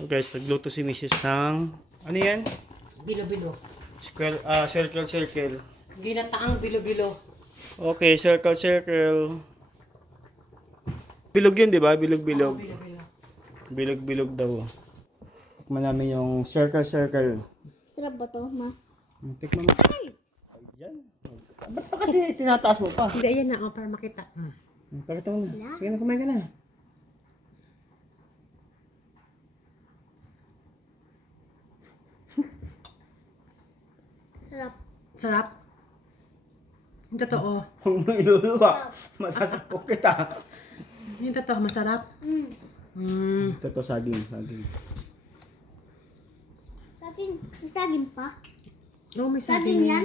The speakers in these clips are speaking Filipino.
So guys, nagluto si Mrs. ng ano yan? Bilo-bilo. Circle. Ginataang bilo-bilo. Okay, circle. Bilog yun, di ba? Bilog. Bilo-bilo. Bilog daw. Tikman namin yung circle. Sarap ba to, ma? Tikman mo. Ayan. Ba't pa kasi tinataas mo pa? Hindi, ayan na. Para makita. Pakita mo na. Sige na, kumain ka na. Sarap. Yung totoo. Huwag mo iluluwa. Masasapok kita. Yung totoo, masarap. Ito saging. Saging. May saging pa? Oo, may Saging yan?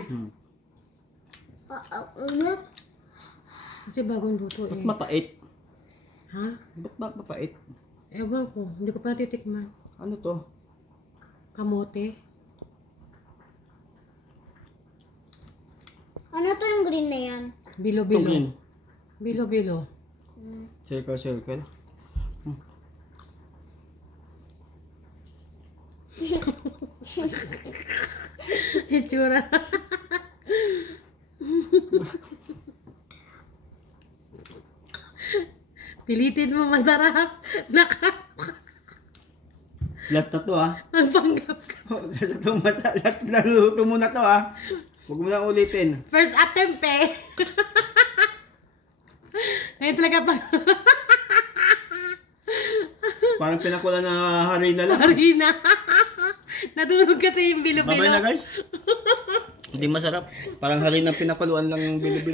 Ano? Kasi bagong luto Ba't eh. mapait? Ha? Ba't mapait? Ewan ko. Hindi ko pa natitikman. Ano to? Kamote. Ano to yung green na yan? Bilo-bilo. Tugin. Bilo-bilo. Circle. Itsura. Pilitin mo masarap. Last na to Magpanggap ka. Last na to. Naluto mo na to Huwag mo na ulitin. First attempt eh. Ngayon talaga pa. Parang pinakula na harina lang. Harina. Natulog kasi yung bilo-bilo. Babay na guys. Hindi masarap. Parang harina pinakuluan lang yung bilo-bilo.